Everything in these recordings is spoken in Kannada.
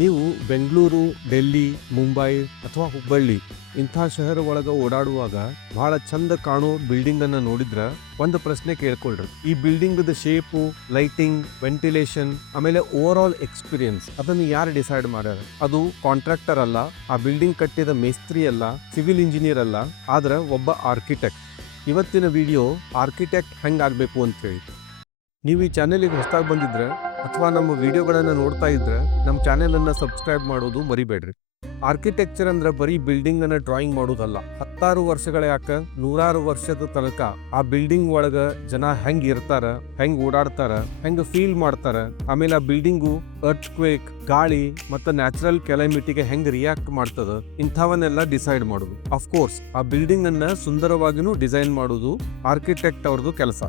ನೀವು ಬೆಂಗಳೂರು, ಡೆಲ್ಲಿ, ಮುಂಬೈ ಅಥವಾ ಹುಬ್ಬಳ್ಳಿ ಇಂಥ ಶಹರ ಒಳಗೆ ಓಡಾಡುವಾಗ ಬಹಳ ಚಂದ ಕಾಣೋ ಬಿಲ್ಡಿಂಗ್ ಅನ್ನ ನೋಡಿದ್ರ ಒಂದು ಪ್ರಶ್ನೆ ಕೇಳ್ಕೊಳ್ರಿ. ಈ ಬಿಲ್ಡಿಂಗ್ ಶೇಪು, ಲೈಟಿಂಗ್, ವೆಂಟಿಲೇಷನ್ ಆಮೇಲೆ ಓವರ್ ಆಲ್ ಎಕ್ಸ್ಪೀರಿಯನ್ಸ್ ಅದನ್ನು ಯಾರು ಡಿಸೈಡ್ ಮಾಡ್ಯಾರ? ಅದು ಕಾಂಟ್ರಾಕ್ಟರ್ ಅಲ್ಲ, ಆ ಬಿಲ್ಡಿಂಗ್ ಕಟ್ಟಿದ ಮೇಸ್ತ್ರಿ ಅಲ್ಲ, ಸಿವಿಲ್ ಇಂಜಿನಿಯರ್ ಅಲ್ಲ, ಆದ್ರೆ ಒಬ್ಬ ಆರ್ಕಿಟೆಕ್ಟ್. ಇವತ್ತಿನ ವಿಡಿಯೋ ಆರ್ಕಿಟೆಕ್ಟ್ ಹೆಂಗಾಗಬೇಕು ಅಂತ ಹೇಳಿ. ನೀವು ಈ ಚಾನೆಲ್ಗೆ ಹೊಸದಾಗಿ ಬಂದಿದ್ರೆ ಅಥವಾ ನಮ್ಮ ವಿಡಿಯೋಗಳನ್ನು ನೋಡ್ತಾ ಇದ್ರೆ ನಮ್ಮ ಚಾನೆಲನ್ನು ಸಬ್ಸ್ಕ್ರೈಬ್ ಮಾಡೋದು ಮರಿಬೇಡ್ರಿ. ಆರ್ಕಿಟೆಕ್ಚರ್ ಅಂದ್ರೆ ಬರೀ ಬಿಲ್ಡಿಂಗ್ ಅನ್ನ ಡ್ರಾಯಿಂಗ್ ಮಾಡೋದಲ್ಲ. 10 ವರ್ಷಗಳ ಯಾಕ 100 ವರ್ಷದ ತನಕ ಆ ಬಿಲ್ಡಿಂಗ್ ಒಳಗ ಜನ ಹೆಂಗ್ ಇರ್ತಾರ, ಹೆಂಗ್ ಓಡಾಡ್ತಾರ, ಹೆಂಗ್ ಫೀಲ್ ಮಾಡ್ತಾರ, ಆಮೇಲೆ ಆ ಬಿಲ್ಡಿಂಗು ಅರ್ತ್ ಕ್ವೇಕ್, ಗಾಳಿ ಮತ್ತು ನ್ಯಾಚುರಲ್ ಕೆಲಮಿಟಿಗೆ ಹೆಂಗ್ ರಿಯಾಕ್ಟ್ ಮಾಡ್ತದ, ಇಂಥವನ್ನೆಲ್ಲ ಡಿಸೈಡ್ ಮಾಡೋದು. ಅಫ್ಕೋರ್ಸ್ ಆ ಬಿಲ್ಡಿಂಗ್ ಅನ್ನ ಸುಂದರವಾಗಿನೂ ಡಿಸೈನ್ ಮಾಡೋದು ಆರ್ಕಿಟೆಕ್ಟ್ ಅವ್ರದ್ದು ಕೆಲಸ.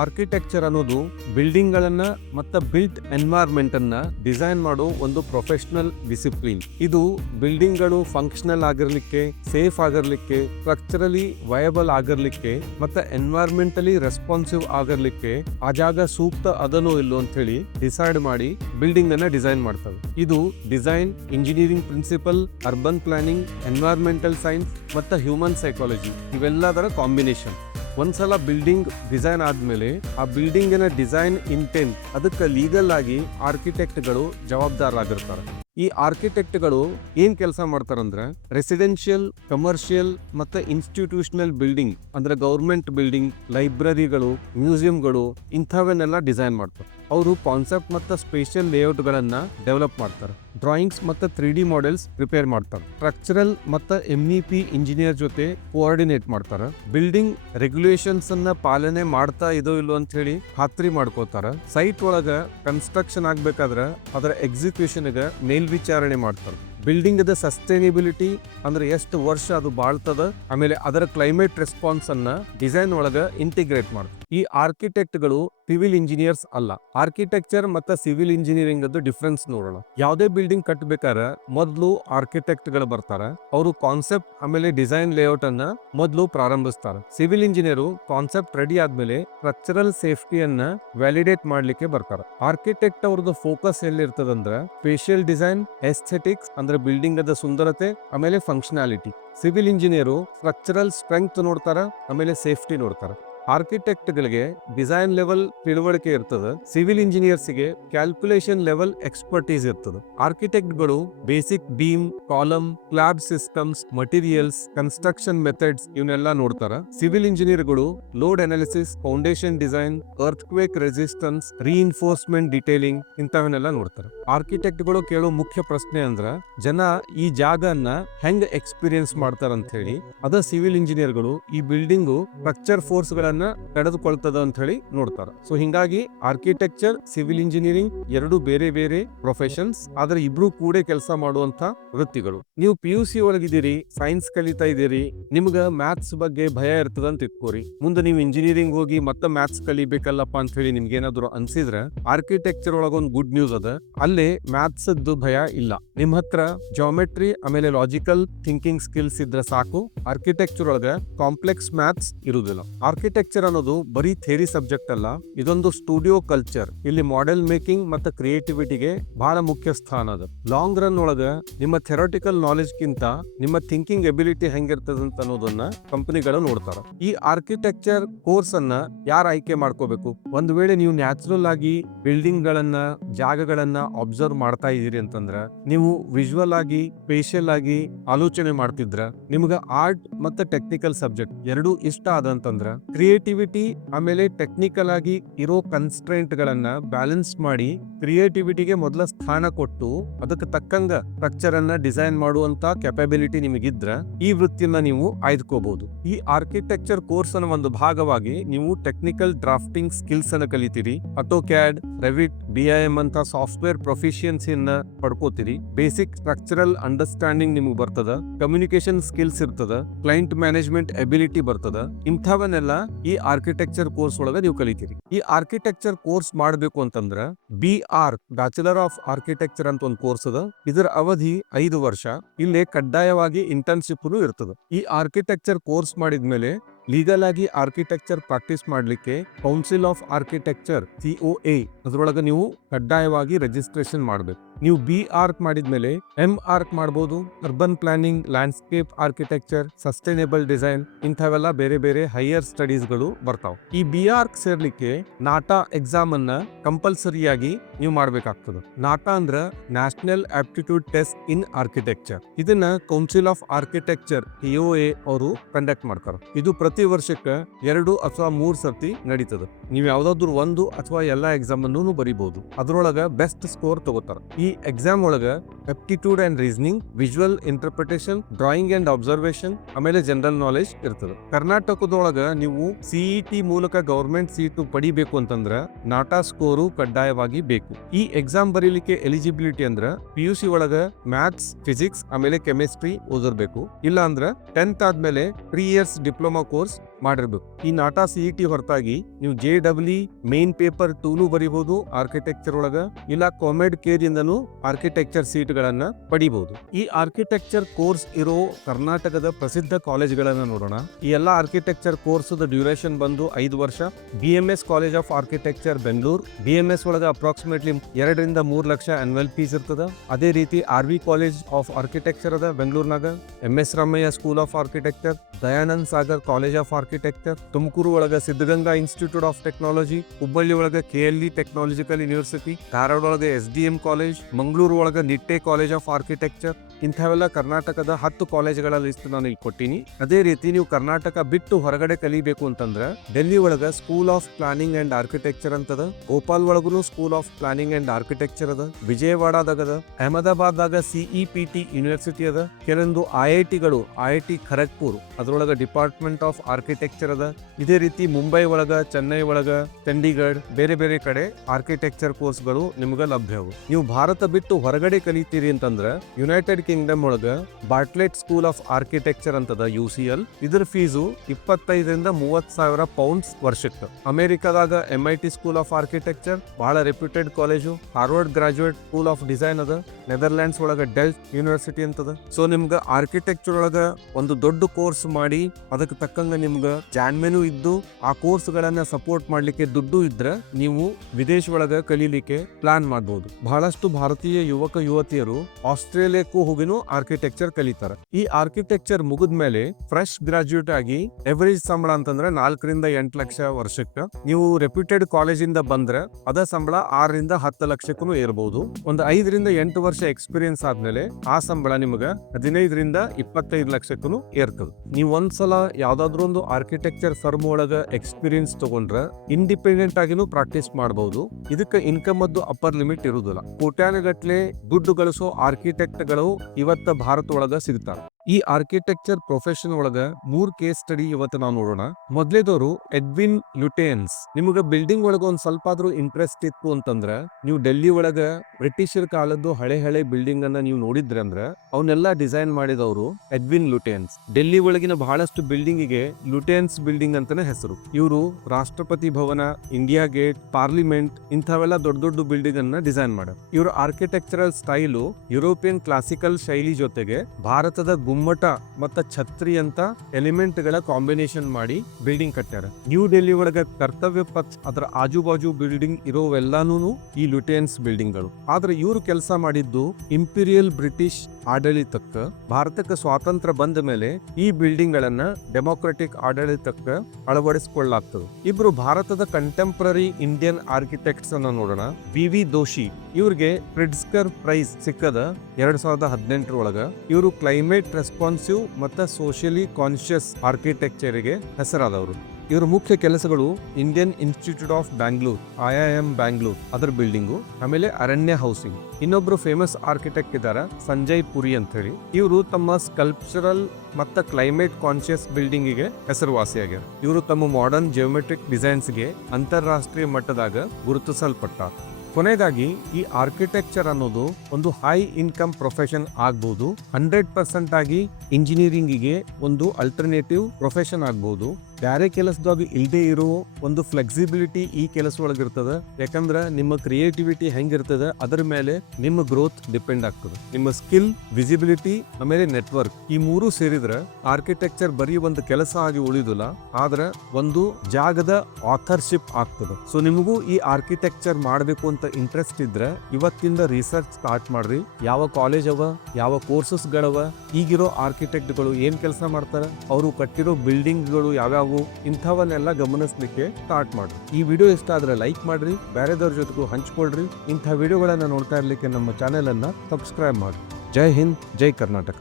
ಆರ್ಕಿಟೆಕ್ಚರ್ ಅನ್ನೋದು ಬಿಲ್ಡಿಂಗ್ ಗಳನ್ನ ಮತ್ತು ಬಿಲ್ಟ್ ಎನ್ವೈರ್ಮೆಂಟ್ ಅನ್ನ ಡಿಸೈನ್ ಮಾಡೋ ಒಂದು ಪ್ರೊಫೆಷನಲ್ ಡಿಸಿಪ್ಲಿನ್. ಇದು ಬಿಲ್ಡಿಂಗ್ ಗಳು ಫಂಕ್ಷನಲ್ ಆಗಿರ್ಲಿಕ್ಕೆ, ಸೇಫ್ ಆಗಿರ್ಲಿಕ್ಕೆ, ಸ್ಟ್ರಕ್ಚರಲಿ ವಯಬಲ್ ಆಗಿರ್ಲಿಕ್ಕೆ ಮತ್ತು ಎನ್ವೈರ್ಮೆಂಟಲಿ ರೆಸ್ಪಾನ್ಸಿವ್ ಆಗಿರ್ಲಿಕ್ಕೆ ಆ ಜಾಗ ಸೂಕ್ತ ಅದನೋ ಇಲ್ಲೋ ಅಂತ ಹೇಳಿ ಡಿಸೈಡ್ ಮಾಡಿ ಬಿಲ್ಡಿಂಗ್ ಅನ್ನ ಡಿಸೈನ್ ಮಾಡ್ತವೆ. ಇದು design, engineering principle, urban planning, environmental science ಮತ್ತು ಹ್ಯೂಮನ್ ಸೈಕಾಲಜಿ ಇವೆಲ್ಲದರ ಕಾಂಬಿನೇಷನ್. ಒಂದ್ಸಲ ಬಿಲ್ಡಿಂಗ್ ಡಿಸೈನ್ ಆದ್ಮೇಲೆ ಆ ಬಿಲ್ಡಿಂಗಿನ ಡಿಸೈನ್ ಇಂಟೆಂಟ್ ಅದಕ್ಕೆ ಲೀಗಲ್ ಆಗಿ ಆರ್ಕಿಟೆಕ್ಟ್ಗಳು ಜವಾಬ್ದಾರರಾಗಿರ್ತಾರೆ. ಈ ಆರ್ಕಿಟೆಕ್ಟ್ಗಳು ಏನ್ ಕೆಲಸ ಮಾಡ್ತಾರಂದ್ರೆ ರೆಸಿಡೆನ್ಷಿಯಲ್, ಕಮರ್ಷಿಯಲ್ ಮತ್ತೆ ಇನ್ಸ್ಟಿಟ್ಯೂಷನಲ್ ಬಿಲ್ಡಿಂಗ್ ಅಂದ್ರೆ ಗೌರ್ಮೆಂಟ್ ಬಿಲ್ಡಿಂಗ್, ಲೈಬ್ರರಿಗಳು, ಮ್ಯೂಸಿಯಂಗಳು ಇಂಥವನ್ನೆಲ್ಲ ಡಿಸೈನ್ ಮಾಡ್ತಾರೆ. ಅವರು ಕಾನ್ಸೆಪ್ಟ್ ಮತ್ತು ಸ್ಪೇಷಿಯಲ್ ಲೇಔಟ್ ಗಳನ್ನ ಡೆವಲಪ್ ಮಾಡ್ತಾರೆ. ಡ್ರಾಯಿಂಗ್ಸ್ ಮತ್ತು 3D ಮಾಡೆಲ್ಸ್ ಪ್ರಿಪೇರ್ ಮಾಡ್ತಾರೆ. ಸ್ಟ್ರಕ್ಚರಲ್ ಮತ್ತು MEP ಇಂಜಿನಿಯರ್ ಜೊತೆ ಕೋಆರ್ಡಿನೇಟ್ ಮಾಡ್ತಾರೆ. ಬಿಲ್ಡಿಂಗ್ ರೆಗ್ಯುಲೇಷನ್ಸ್ ಅನ್ನ ಪಾಲನೆ ಮಾಡ್ತಾ ಇದೋ ಇಲ್ಲೋ ಅಂತ ಹೇಳಿ ಖಾತ್ರಿ ಮಾಡ್ಕೋತಾರ. ಸೈಟ್ ಒಳಗ ಕನ್ಸ್ಟ್ರಕ್ಷನ್ ಆಗ್ಬೇಕಾದ್ರೆ ಅದರ ಎಕ್ಸಿಕ್ಯೂಷನ್ ಮೇಲ್ವಿಚಾರಣೆ ಮಾಡ್ತಾರೆ. ಬಿಲ್ಡಿಂಗ್ ದ ಸಸ್ಟೈನೇಬಿಲಿಟಿ ಅಂದ್ರೆ ಎಷ್ಟು ವರ್ಷ ಅದು ಬಾಳ್ತದ, ಆಮೇಲೆ ಅದರ ಕ್ಲೈಮೇಟ್ ರೆಸ್ಪಾನ್ಸ್ ಅನ್ನ ಡಿಸೈನ್ ಒಳಗ ಇಂಟಿಗ್ರೇಟ್ ಮಾಡ್ತಾರೆ. ಈ ಆರ್ಕಿಟೆಕ್ಟ್ಗಳು ಸಿವಿಲ್ ಇಂಜಿನಿಯರ್ಸ್ ಅಲ್ಲ. ಆರ್ಕಿಟೆಕ್ಚರ್ ಮತ್ತು ಸಿವಿಲ್ ಇಂಜಿನಿಯರಿಂಗ್ ಅದು ಡಿಫ್ರೆನ್ಸ್ ನೋಡೋಣ. ಯಾವುದೇ ಬಿಲ್ಡಿಂಗ್ ಕಟ್ಟಬೇಕಾದ್ರೆ ಮೊದಲು ಆರ್ಕಿಟೆಕ್ಟ್ಗಳು ಬರ್ತಾರೆ. ಅವರು ಕಾನ್ಸೆಪ್ಟ್ ಆಮೇಲೆ ಡಿಸೈನ್ ಲೇಔಟ್ ಅನ್ನ ಮೊದಲು ಪ್ರಾರಂಭಿಸ್ತಾರೆ. ಸಿವಿಲ್ ಇಂಜಿನಿಯರು ಕಾನ್ಸೆಪ್ಟ್ ರೆಡಿ ಆದ್ಮೇಲೆ ಸ್ಟ್ರಕ್ಚರಲ್ ಸೇಫ್ಟಿಯನ್ನ ವ್ಯಾಲಿಡೇಟ್ ಮಾಡ್ಲಿಕ್ಕೆ ಬರ್ತಾರೆ. ಆರ್ಕಿಟೆಕ್ಟ್ ಅವ್ರದ್ದು ಫೋಕಸ್ ಎಲ್ಲಿರ್ತದಂದ್ರೆ ಸ್ಪೇಷಿಯಲ್ ಡಿಸೈನ್, ಎಸ್ಥೆಟಿಕ್ಸ್ ಅಂದ್ರೆ ಬಿಲ್ಡಿಂಗ್ ಅದ ಸುಂದರತೆ, ಆಮೇಲೆ functionality. Civil engineer structural strength ನೋಡ್ತಾರ, ಆಮೇಲೆ ಸೇಫ್ಟಿ ನೋಡ್ತಾರ. ಆರ್ಕಿಟೆಕ್ಟ್ಗಳಿಗೆ ಡಿಸೈನ್ ಲೆವೆಲ್ ತಿಳುವಳಿಕೆ ಇರ್ತದೆ. ಸಿವಿಲ್ ಇಂಜಿನಿಯರ್ಸ್ಗೆ ಕ್ಯಾಲ್ಕುಲೇಷನ್ ಲೆವೆಲ್ ಎಕ್ಸ್ಪರ್ಟೀಸ್ ಇರ್ತದೆ. ಆರ್ಕಿಟೆಕ್ಟ್ಗಳು basic beam, column, slab systems, materials, construction methods ಇವನ್ನೆಲ್ಲ ನೋಡ್ತಾರ. ಸಿವಿಲ್ ಇಂಜಿನಿಯರ್ಗಳು load analysis, foundation design, earthquake resistance, reinforcement detailing ಇಂಥವನ್ನೆಲ್ಲ ನೋಡ್ತಾರೆ. ಆರ್ಕಿಟೆಕ್ಟ್ಗಳು ಕೇಳೋ ಮುಖ್ಯ ಪ್ರಶ್ನೆ ಅಂದ್ರ ಜನ ಈ ಜಾಗನ ಹೆಂಗ್ ಎಕ್ಸ್ಪೀರಿಯನ್ಸ್ ಮಾಡ್ತಾರ ಅಂತ ಹೇಳಿ. ಅದ ಸಿವಿಲ್ ಇಂಜಿನಿಯರ್ಗಳು ಈ ಬಿಲ್ಡಿಂಗು ಸ್ಟ್ರಕ್ಚರ್ ಫೋರ್ಸ್ ಗಳನ್ನ ತಡೆದುಕೊಳ್ತದ ಅಂತ ಹೇಳಿ ನೋಡ್ತಾರೆ. ಸೊ ಹಿಂಗಾಗಿ ಆರ್ಕಿಟೆಕ್ಚರ್, ಸಿವಿಲ್ ಇಂಜಿನಿಯರಿಂಗ್ ಎರಡು ಬೇರೆ ಬೇರೆ ಪ್ರೊಫೆಷನ್ಸ್, ಆದ್ರೆ ಇಬ್ರು ಕೂಡ ಕೆಲಸ ಮಾಡುವಂತ ವೃತ್ತಿಗಳು. ನೀವು PUC ಒಳಗಿದ್ದೀರಿ, ಸೈನ್ಸ್ ಕಲಿತಾ ಇದ್ದೀರಿ, ನಿಮ್ಗ ಮ್ಯಾಥ್ಸ್ ಬಗ್ಗೆ ಭಯ ಇರ್ತದ ಅಂತ ಇಟ್ಕೋರಿ. ಮುಂದೆ ನೀವು ಇಂಜಿನಿಯರಿಂಗ್ ಹೋಗಿ ಮತ್ತೆ ಮ್ಯಾಥ್ಸ್ ಕಲಿಬೇಕಲ್ಲಪ್ಪ ಅಂತ ಹೇಳಿ ನಿಮ್ಗೆ ಏನಾದ್ರು ಅನ್ಸಿದ್ರೆ ಆರ್ಕಿಟೆಕ್ಚರ್ ಒಳಗೊಂದು ಗುಡ್ ನ್ಯೂಸ್ ಅದ. ಅಲ್ಲೇ ಮ್ಯಾಥ್ಸ್ ಭಯ ಇಲ್ಲ. ನಿಮ್ ಹತ್ರ ಜಾಮೆಟ್ರಿ ಆಮೇಲೆ ಲಾಜಿಕಲ್ ಥಿಂಕಿಂಗ್ ಸ್ಕಿಲ್ಸ್ ಇದ್ರೆ ಸಾಕು. ಆರ್ಕಿಟೆಕ್ಚರ್ ಒಳಗ ಕಾಂಪ್ಲೆಕ್ಸ್ ಮ್ಯಾಥ್ಸ್ ಇರುವುದಿಲ್ಲ. ಆರ್ಕಿಟೆಕ್ಚರ್ ಅನ್ನೋದು ಬರೀ ಥಿಯರಿ ಸಬ್ಜೆಕ್ಟ್ ಅಲ್ಲ, ಇದೊಂದು ಸ್ಟುಡಿಯೋ ಕಲ್ಚರ್. ಇಲ್ಲಿ ಮಾಡೆಲ್ ಮೇಕಿಂಗ್ ಮತ್ತು ಕ್ರಿಯೇಟಿವಿಟಿಗೆ ಬಹಳ ಮುಖ್ಯ ಸ್ಥಾನ ಅದ. ಲಾಂಗ್ ರನ್ ಒಳಗ ನಿಮ್ಮ ಥೆರಟಿಕಲ್ ನಾಲೆಜ್ ಗಿಂತ ನಿಮ್ಮ ಥಿಂಕಿಂಗ್ ಎಬಿಲಿಟಿ ಹೆಂಗಿರ್ತದಂತ ಅನ್ನೋದನ್ನ ಕಂಪನಿಗಳು ನೋಡ್ತಾರ. ಈ ಆರ್ಕಿಟೆಕ್ಚರ್ ಕೋರ್ಸ್ ಅನ್ನ ಯಾರು ಆಯ್ಕೆ ಮಾಡ್ಕೋಬೇಕು? ಒಂದ್ ವೇಳೆ ನೀವು ನ್ಯಾಚುರಲ್ ಆಗಿ ಬಿಲ್ಡಿಂಗ್ ಗಳನ್ನ, ಜಾಗಗಳನ್ನ ಅಬ್ಸರ್ವ್ ಮಾಡ್ತಾ ಇದೀರಿ ಅಂತಂದ್ರ, ನೀವು ವಿಜುವಲ್ ಆಗಿ, ಸ್ಪೇಷಿಯಲ್ ಆಗಿ ಆಲೋಚನೆ ಮಾಡ್ತಿದ್ರ, ನಿಮ್ಗ ಆರ್ಟ್ ಮತ್ತು ಟೆಕ್ನಿಕಲ್ ಸಬ್ಜೆಕ್ಟ್ ಎರಡೂ ಇಷ್ಟ ಆದಂತಂದ್ರ ಕ್ರಿಯೇಟಿವಿಟಿ ಆಮೇಲೆ ಟೆಕ್ನಿಕಲ್ ಆಗಿ ಇರೋ ಕನ್ಸ್ಟ್ರೆಂಟ್ ಗಳನ್ನ ಬ್ಯಾಲೆನ್ಸ್ ಮಾಡಿ ಕ್ರಿಯೇಟಿವಿಟಿಗೆ ಮೊದಲ ಸ್ಥಾನ ಕೊಟ್ಟು ಅದಕ್ಕೆ ತಕ್ಕಂಗ ಸ್ಟ್ರಕ್ಚರ್ ಅನ್ನ ಡಿಸೈನ್ ಮಾಡುವಂತ ಕೆಪಬಿಲಿಟಿ ನಿಮಗಿದ್ರ ಈ ವೃತ್ತಿಯನ್ನ ನೀವು ಆಯ್ದುಕೋಬಹುದು. ಈ ಆರ್ಕಿಟೆಕ್ಚರ್ ಕೋರ್ಸ್ ಅನ್ನ ಒಂದು ಭಾಗವಾಗಿ ನೀವು ಟೆಕ್ನಿಕಲ್ ಡ್ರಾಫ್ಟಿಂಗ್ ಸ್ಕಿಲ್ಸ್ ಅನ್ನ ಕಲಿತೀರಿ. AutoCAD, Revit, BIM ಅಂತ ಸಾಫ್ಟ್ವೇರ್ ಪ್ರೊಫಿಷಿಯನ್ಸಿಯನ್ನ ಪಡ್ಕೋತೀರಿ. ಬೇಸಿಕ್ ಸ್ಟ್ರಕ್ಚರಲ್ ಅಂಡರ್ಸ್ಟ್ಯಾಂಡಿಂಗ್ ನಿಮ್ಗೆ ಬರ್ತದ. ಕಮ್ಯುನಿಕೇಶನ್ ಸ್ಕಿಲ್ಸ್ ಇರ್ತದ. ಕ್ಲೈಂಟ್ ಮ್ಯಾನೇಜ್ಮೆಂಟ್ ಎಬಿಲಿಟಿ ಬರ್ತದ. ಇಂಥವನ್ನೆಲ್ಲ ಈ ಆರ್ಕಿಟೆಕ್ಚರ್ ಕೋರ್ಸ್ ಒಳಗ ನೀವು ಕಲಿತೀರಿ. ಈ ಆರ್ಕಿಟೆಕ್ಚರ್ ಕೋರ್ಸ್ ಮಾಡಬೇಕು ಅಂತಂದ್ರ BR ಬ್ಯಾಚುಲರ್ ಆಫ್ ಆರ್ಕಿಟೆಕ್ಚರ್ ಅಂತ ಒಂದು ಕೋರ್ಸ್ ಅದ. ಇದರ ಅವಧಿ 5 ವರ್ಷ. ಇಲ್ಲೇ ಕಡ್ಡಾಯವಾಗಿ ಇಂಟರ್ನ್ಶಿಪ್ ಇರ್ತದ. ಈ ಆರ್ಕಿಟೆಕ್ಚರ್ ಕೋರ್ಸ್ ಮಾಡಿದ್ಮೇಲೆ ಲೀಗಲ್ ಆಗಿ ಆರ್ಕಿಟೆಕ್ಚರ್ ಪ್ರಾಕ್ಟೀಸ್ ಮಾಡಲಿಕ್ಕೆ ಕೌನ್ಸಿಲ್ ಆಫ್ ಆರ್ಕಿಟೆಕ್ಚರ್ COA ಅದರೊಳಗೆ ನೀವು ಕಡ್ಡಾಯವಾಗಿ ರಿಜಿಸ್ಟ್ರೇಷನ್ ಮಾಡಬೇಕು. ನೀವು ಬಿ ಆರ್ಕ್ ಮಾಡಿದ್ಮೇಲೆ ಎಂ ಆರ್ಕ್ ಮಾಡಬಹುದು. Urban planning, landscape architecture, sustainable design ಇಂಥವೆಲ್ಲ ಬೇರೆ ಬೇರೆ ಹೈಯರ್ ಸ್ಟಡೀಸ್ ಗಳು ಬರ್ತಾವ. ಈ ಬಿ ಆರ್ಕ್ ಸೇರ್ಲಿಕ್ಕೆ ನಾಟಾ ಎಕ್ಸಾಮ್ ಅನ್ನ ಕಂಪಲ್ಸರಿಯಾಗಿ ನೀವು ಮಾಡ್ಬೇಕಾಗ್ತದೆ. ನಾಟಾ ಅಂದ್ರ national aptitude test in architecture. ಇದನ್ನ ಕೌನ್ಸಿಲ್ ಆಫ್ ಆರ್ಕಿಟೆಕ್ಚರ್ KOA ಅವರು ಕಂಡಕ್ಟ್ ಮಾಡ್ತಾರ. ಇದು ಪ್ರತಿ ವರ್ಷಕ್ಕೆ 2 ಅಥವಾ 3 ಸರ್ತಿ ನಡೀತದ. ನೀವು ಯಾವ್ದಾದ್ರು ಒಂದು ಅಥವಾ ಎಲ್ಲಾ ಎಕ್ಸಾಮ್ ಅನ್ನು ಬರೀಬಹುದು. ಅದ್ರೊಳಗ ಬೆಸ್ಟ್ ಸ್ಕೋರ್ ತಗೋತಾರ. ಈ ಎಕ್ಸಾಮ್ ಒಳಗ aptitude and reasoning, visual interpretation, drawing and observation, ಆಮೇಲೆ ಜನರಲ್ ನಾಲೆಜ್ ಇರ್ತದೆ. ಕರ್ನಾಟಕದೊಳಗ ನೀವು CET ಮೂಲಕ ಗವರ್ಮೆಂಟ್ ಸೀಟು ಪಡಿಬೇಕು ಅಂತಂದ್ರ ನಾಟಾ ಸ್ಕೋರು ಕಡ್ಡಾಯವಾಗಿ ಬೇಕು. ಈ ಎಕ್ಸಾಮ್ ಬರೀಲಿಕ್ಕೆ ಎಲಿಜಿಬಿಲಿಟಿ ಅಂದ್ರ PUC ಒಳಗ ಮ್ಯಾಥ್ಸ್, ಫಿಸಿಕ್ಸ್, ಆಮೇಲೆ ಕೆಮಿಸ್ಟ್ರಿ ಓದಿರ್ಬೇಕು. ಇಲ್ಲ ಅಂದ್ರ 10th ಆದ್ಮೇಲೆ 3 years ಡಿಪ್ಲೊಮಾ ಕೋರ್ಸ್ ಮಾಡಿರ್ಬೇಕು. ಈ ನಾಟಾ CET ಹೊರತಾಗಿ ನೀವು JEE ಮೇನ್ ಪೇಪರ್ 2 ಬರೀಬಹುದು ಆರ್ಕಿಟೆಕ್ಚರ್ ಒಳಗ. ಇಲ್ಲ ಕಾಮೆಡ್ ಕೇರ್ ಇಂದನು ಆರ್ಕಿಟೆಕ್ಚರ್ ಸೀಟ್ ಗಳನ್ನ ಪಡಿಬಹುದು. ಈ ಆರ್ಕಿಟೆಕ್ಚರ್ ಕೋರ್ಸ್ ಇರೋ ಕರ್ನಾಟಕದ ಪ್ರಸಿದ್ಧ ಕಾಲೇಜ್ಗಳನ್ನ ನೋಡೋಣ. ಈ ಎಲ್ಲಾ ಆರ್ಕಿಟೆಕ್ಚರ್ ಕೋರ್ಸ್ ಡ್ಯೂರೇಷನ್ ಬಂದು 5 ವರ್ಷ. BMS college of architecture Bengaluru. BMS ಒಳಗ ಅಪ್ರಾಕ್ಸಿಮೇಟ್ಲಿ 2 ರಿಂದ 3 ಲಕ್ಷ ಆನ್ಯುವಲ್ ಫೀಸ್ ಇರ್ತದ. ಅದೇ ರೀತಿ RV ಕಾಲೇಜ್ ಆಫ್ ಆರ್ಕಿಟೆಕ್ಚರ್ ಅದ ಬೆಂಗಳೂರಿನಾಗ. MS Ramaiah school of architecture, Dayanand Sagar college of architecture, Tumakuru ಒಳಗ Siddaganga institute of technology, Hubballi ಒಳಗ KLE ಟೆಕ್ನಾಲಜಿಕಲ್ ಯೂನಿವರ್ಸಿಟಿ, ಧಾರವಾಡ ಒಳಗ SDM ಕಾಲೇಜ್, ಮಂಗಳೂರು ಒಳಗ ನಿಟ್ಟೆ ಕಾಲೇಜ್ ಆಫ್ ಆರ್ಕಿಟೆಕ್ಚರ್. ಇಂಥವೆಲ್ಲ ಕರ್ನಾಟಕದ 10 ಕಾಲೇಜ್ಗಳ ಲಿಸ್ಟ್ ನಾನು ಇಲ್ಲಿ ಕೊಟ್ಟಿನಿ. ಅದೇ ರೀತಿ ನೀವು ಕರ್ನಾಟಕ ಬಿಟ್ಟು ಹೊರಗಡೆ ಕಲಿಬೇಕು ಅಂತಂದ್ರೆ ಡೆಲ್ಲಿ ಒಳಗ school of planning and architecture ಅಂತದ. ಭೋಪಾಲ್ ಒಳಗೂ school of planning and architecture ಅದ. ವಿಜಯವಾಡದಾಗ ಅದ. ಅಹಮದಾಬಾದ್ದಾಗ CEPT ಯೂನಿವರ್ಸಿಟಿ ಅದ. ಕೆಲವೊಂದು IITಗಳು, IIT ಖರಗ್ಪುರ್ ಅದರೊಳಗ ಡಿಪಾರ್ಟ್ಮೆಂಟ್ ಆಫ್ ಆರ್ಕಿಟೆಕ್ಚರ್ ಅದ. ಇದೇ ರೀತಿ ಮುಂಬೈ ಒಳಗ, ಚೆನ್ನೈ ಒಳಗ, ಚಂಡೀಗಢ ಬೇರೆ ಬೇರೆ ಕಡೆ ಆರ್ಕಿಟೆಕ್ಚರ್ ಕೋರ್ಸ್ಗಳು ನಿಮ್ಗೆ ಲಭ್ಯವು. ನೀವು ಭಾರತ ಬಿಟ್ಟು ಹೊರಗಡೆ ಕಲಿತೀರಿ ಅಂತಂದ್ರೆ ಯುನೈಟೆಡ್ ಕಿಂಗ್ಡಮ್ ಒಳಗ ಬಾರ್ಟ್ಲೆಟ್ ಸ್ಕೂಲ್ ಆಫ್ ಆರ್ಕಿಟೆಕ್ಚರ್ ಅಂತದ UCL. ಇದರ ಫೀಸು 25 ರಿಂದ 30 ಸಾವಿರ ಪೌಂಡ್ಸ್ ವರ್ಷಕ್ಕೆ. ಅಮೆರಿಕದಾಗ MIT ಸ್ಕೂಲ್ ಆಫ್ ಆರ್ಕಿಟೆಕ್ಚರ್ ಬಹಳ reputed college. Harvard graduate school of design ಅದ. ನೆದರ್ಲ್ಯಾಂಡ್ಸ್ ಒಳಗ ಡೆಲ್ಫ್ಟ್ ಯೂನಿವರ್ಸಿಟಿ ಅಂತದ. ಸೊ ನಿಮ್ಗ ಆರ್ಕಿಟೆಕ್ಚರ್ ಒಳಗ ಒಂದು ದೊಡ್ಡ ಕೋರ್ಸ್ ಮಾಡಿ ಅದಕ್ಕೆ ತಕ್ಕಂಗ ನಿಮ್ಗ ಜಾನ್ಮೆನು ಇದ್ದು ಆ ಕೋರ್ಸ್ ಗಳನ್ನ ಸಪೋರ್ಟ್ ಮಾಡ್ಲಿಕ್ಕೆ ದುಡ್ಡು ಇದ್ರೆ ನೀವು ವಿದೇಶ ಒಳಗ ಕಲೀಲಿಕ್ಕೆ ಪ್ಲಾನ್ ಮಾಡಬಹುದು. ಬಹಳಷ್ಟು ಭಾರತೀಯ ಯುವಕ ಯುವತಿಯರು ಆಸ್ಟ್ರೇಲಿಯಾಕ್ಕೂ ಹೋಗಿನೂ ಆರ್ಕಿಟೆಕ್ಚರ್ ಕಲಿತಾರ. ಈ ಆರ್ಕಿಟೆಕ್ಚರ್ ಮುಗಿದ್ಮೇಲೆ ಫ್ರೆಶ್ ಗ್ರಾಜುಯೇಟ್ ಆಗಿ ಎವರೇಜ್ ಸಂಬಳ ಅಂತಂದ್ರೆ 4 ರಿಂದ 8 ಲಕ್ಷ ವರ್ಷಕ್ಕೆ. ನೀವು ರೆಪ್ಯೂಟೆಡ್ ಕಾಲೇಜಿಂದ ಬಂದ್ರೆ ಅದ ಸಂಬಳ 6 ರಿಂದ 10 ಲಕ್ಷಕ್ಕೂ ಇರಬಹುದು. ಒಂದು 5 ರಿಂದ 8 ವರ್ಷ ಎಕ್ಸ್ಪೀರಿಯನ್ಸ್ ಆದ್ಮೇಲೆ ಆ ಸಂಬಳ ನಿಮ್ಗ 15 ರಿಂದ 25 ಲಕ್ಷಕ್ಕೂ ಏರ್ತದೆ. ನೀವು ಒಂದ್ಸಲ ಯಾವ್ದಾದ್ರು ಒಂದು ಆರ್ಕಿಟೆಕ್ಚರ್ ಫರ್ಮ್ ಒಳಗ ಎಕ್ಸ್ಪೀರಿಯನ್ಸ್ ತಗೊಂಡ್ರೆ ಇಂಡಿಪೆಂಡೆಂಟ್ ಆಗಿನೂ ಪ್ರಾಕ್ಟೀಸ್ ಮಾಡಬಹುದು. ಇದಕ್ಕೆ ಇನ್ಕಮ್ ಅದ್ದು ಅಪ್ಪರ್ ಲಿಮಿಟ್ ಇರುವುದಿಲ್ಲ. ಕೋಟ್ಯಾನುಗಟ್ಲೆ ದುಡ್ಡು ಗಳಿಸೋ ಆರ್ಕಿಟೆಕ್ಟ್ ಗಳು ಇವತ್ತ ಭಾರತ ಒಳಗ ಸಿಗ್ತಾರೆ. ಈ ಆರ್ಕಿಟೆಕ್ಚರ್ ಪ್ರೊಫೆಷನ್ ಒಳಗ 3 ಕೇಸ್ ಸ್ಟಡಿ ಇವತ್ತು ನಾವು ನೋಡೋಣ. ಮೊದಲೇದವರು ಎಡ್ವಿನ್ ಲುಟೆನ್ಸ್. ನಿಮ್ಗೆ ಬಿಲ್ಡಿಂಗ್ ಒಳಗ ಒಂದ್ ಸ್ವಲ್ಪ ಆದ್ರೂ ಇಂಟ್ರೆಸ್ಟ್ ಇತ್ತು ಅಂತಂದ್ರ ನೀವು ಡೆಲ್ಲಿ ಒಳಗ ಬ್ರಿಟಿಷರ್ ಕಾಲದ್ದು ಹಳೆ ಬಿಲ್ಡಿಂಗ್ ಅನ್ನ ನೀವು ನೋಡಿದ್ರೆ ಅಂದ್ರೆ ಅವನ್ನೆಲ್ಲ ಡಿಸೈನ್ ಮಾಡಿದವರು ಎಡ್ವಿನ್ ಲುಟೆನ್ಸ್. ಡೆಲ್ಲಿ ಒಳಗಿನ ಬಹಳಷ್ಟು ಬಿಲ್ಡಿಂಗ್ ಗೆ ಲುಟೆನ್ಸ್ ಬಿಲ್ಡಿಂಗ್ ಅಂತಾನೆ ಹೆಸರು. ಇವರು ರಾಷ್ಟ್ರಪತಿ ಭವನ, ಇಂಡಿಯಾ ಗೇಟ್, ಪಾರ್ಲಿಮೆಂಟ್ ಇಂಥವೆಲ್ಲ ದೊಡ್ಡ ಬಿಲ್ಡಿಂಗ್ ಅನ್ನ ಡಿಸೈನ್ ಮಾಡ್ಯಾರ. ಇವ್ರ ಆರ್ಕಿಟೆಕ್ಚರಲ್ ಸ್ಟೈಲು ಯುರೋಪಿಯನ್ ಕ್ಲಾಸಿಕಲ್ ಶೈಲಿ ಜೊತೆಗೆ ಭಾರತದ ಗುಮ್ಮಟ ಮತ್ತ ಛತ್ರಿ ಅಂತ ಎಲಿಮೆಂಟ್ ಗಳ ಕಾಂಬಿನೇಷನ್ ಮಾಡಿ ಬಿಲ್ಡಿಂಗ್ ಕಟ್ಟಾರ. ನ್ಯೂ ಡೆಲ್ಲಿ ಒಳಗ ಕರ್ತವ್ಯ ಪಥ್ ಅದರ ಆಜು ಬಾಜು ಬಿಲ್ಡಿಂಗ್ ಇರೋವೆಲ್ಲಾನು ಈ ಲುಟೆನ್ಸ್ ಬಿಲ್ಡಿಂಗ್ ಗಳು. ಆದ್ರೆ ಇವರು ಕೆಲಸ ಮಾಡಿದ್ದು ಇಂಪೀರಿಯಲ್ ಬ್ರಿಟಿಷ್ ಆಡಳಿತಕ್ಕ. ಭಾರತಕ್ಕೆ ಸ್ವಾತಂತ್ರ್ಯ ಬಂದ ಮೇಲೆ ಈ ಬಿಲ್ಡಿಂಗ್ ಗಳನ್ನ ಡೆಮೋಕ್ರೆಟಿಕ್ ಆಡಳಿತಕ್ಕೆ ಅಳವಡಿಸಿಕೊಳ್ಳಲಾಗ್ತದೆ. ಇಬ್ರು ಭಾರತದ ಕಂಟೆಂಪರರಿ ಇಂಡಿಯನ್ ಆರ್ಕಿಟೆಕ್ಟ್ಸ್ ಅನ್ನ ನೋಡೋಣ. VV ದೋಶಿ. ಇವ್ರಿಗೆ ಪ್ರಿಟ್ಸ್ಕರ್ ಪ್ರೈಸ್ ಸಿಕ್ಕದ 2018 ಒಳಗ. ಇವರು ಕ್ಲೈಮೇಟ್ ರೆಸ್ಪಾನ್ಸಿವ್ ಮತ್ತು ಸೋಷಿಯಲಿ ಕಾನ್ಶಿಯಸ್ ಆರ್ಕಿಟೆಕ್ಚರ್ಗೆ ಹೆಸರಾದವರು. ಇವರ ಮುಖ್ಯ ಕೆಲಸಗಳು Indian institute of Bangalore, IIM Bangalore ಅದರ ಬಿಲ್ಡಿಂಗು, ಆಮೇಲೆ ಅರಣ್ಯ ಹೌಸಿಂಗ್. ಇನ್ನೊಬ್ರು ಫೇಮಸ್ ಆರ್ಕಿಟೆಕ್ಟ್ ಇದ್ದಾರೆ ಸಂಜಯ್ ಪುರಿ ಅಂತ ಹೇಳಿ. ಇವರು ತಮ್ಮ ಸ್ಕಲ್ಪ್ಚರಲ್ ಮತ್ತು ಕ್ಲೈಮೇಟ್ ಕಾನ್ಶಿಯಸ್ ಬಿಲ್ಡಿಂಗಿಗೆ ಹೆಸರುವಾಸಿಯಾಗ್ಯಾರ. ಇವರು ತಮ್ಮ ಮಾಡರ್ನ್ ಜಿಯೋಮೆಟ್ರಿಕ್ ಡಿಸೈನ್ಸ್ಗೆ ಅಂತಾರಾಷ್ಟ್ರೀಯ ಮಟ್ಟದಾಗ ಗುರುತಿಸಲ್ಪಟ್ಟಾರ. ಕೊನೆಯದಾಗಿ ಈ ಆರ್ಕಿಟೆಕ್ಚರ್ ಅನ್ನೋದು ಒಂದು ಹೈ ಇನ್ಕಮ್ ಪ್ರೊಫೆಷನ್ ಆಗ್ಬಹುದು. 100% ಆಗಿ ಇಂಜಿನಿಯರಿಂಗಿಗೆ ಒಂದು ಅಲ್ಟರ್ನೇಟಿವ್ ಪ್ರೊಫೆಷನ್ ಆಗ್ಬಹುದು. ಬ್ಯಾರೆ ಕೆಲಸದಾಗ ಇಲ್ದೇ ಇರೋ ಒಂದು ಫ್ಲೆಕ್ಸಿಬಿಲಿಟಿ ಈ ಕೆಲಸ ಒಳಗಿರ್ತದ. ಯಾಕಂದ್ರ ನಿಮ್ಮ ಕ್ರಿಯೇಟಿವಿಟಿ ಹೆಂಗಿರ್ತದ ಅದ್ರ ಮೇಲೆ ನಿಮ್ಮ ಗ್ರೋತ್ ಡಿಪೆಂಡ್ ಆಗ್ತದೆ. ನಿಮ್ಮ ಸ್ಕಿಲ್, ವಿಸಿಬಿಲಿಟಿ, ಆಮೇಲೆ ನೆಟ್ವರ್ಕ್ ಈ ಮೂರು ಸೇರಿದ್ರ ಆರ್ಕಿಟೆಕ್ಚರ್ ಬರೀ ಒಂದು ಕೆಲಸ ಆಗಿ ಉಳಿದಿಲ್ಲ, ಆದ್ರ ಒಂದು ಜಾಗದ ಆಥರ್ಶಿಪ್ ಆಗ್ತದೆ. ಸೊ ನಿಮಗೂ ಈ ಆರ್ಕಿಟೆಕ್ಚರ್ ಮಾಡಬೇಕು ಅಂತ ಇಂಟ್ರೆಸ್ಟ್ ಇದ್ರೆ ಇವತ್ತಿಂದ ರಿಸರ್ಚ್ ಸ್ಟಾರ್ಟ್ ಮಾಡ್ರಿ. ಯಾವ ಕಾಲೇಜ್ ಅವ, ಯಾವ ಕೋರ್ಸಸ್ ಗಳವ, ಈಗಿರೋ ಆರ್ಕಿಟೆಕ್ಟ್ ಗಳು ಏನ್ ಕೆಲಸ ಮಾಡ್ತಾರ, ಅವರು ಕಟ್ಟಿರೋ ಬಿಲ್ಡಿಂಗ್ ಗಳು ಯಾವ್ಯಾವು, ಇಂಥವನ್ನೆಲ್ಲ ಗಮನಿಸ್ಲಿಕ್ಕೆ ಸ್ಟಾರ್ಟ್ ಮಾಡ್ರಿ. ಈ ವಿಡಿಯೋ ಇಷ್ಟ ಆದ್ರೆ ಲೈಕ್ ಮಾಡ್ರಿ, ಬೇರೆದವ್ರ ಜೊತೆಗೂ ಹಂಚ್ಕೊಳ್ರಿ. ಇಂಥ ವಿಡಿಯೋಗಳನ್ನ ನೋಡ್ತಾ ಇರ್ಲಿಕ್ಕೆ ನಮ್ಮ ಚಾನೆಲ್ ಅನ್ನ ಸಬ್ಸ್ಕ್ರೈಬ್ ಮಾಡಿ. ಜೈ ಹಿಂದ್, ಜೈ ಕರ್ನಾಟಕ.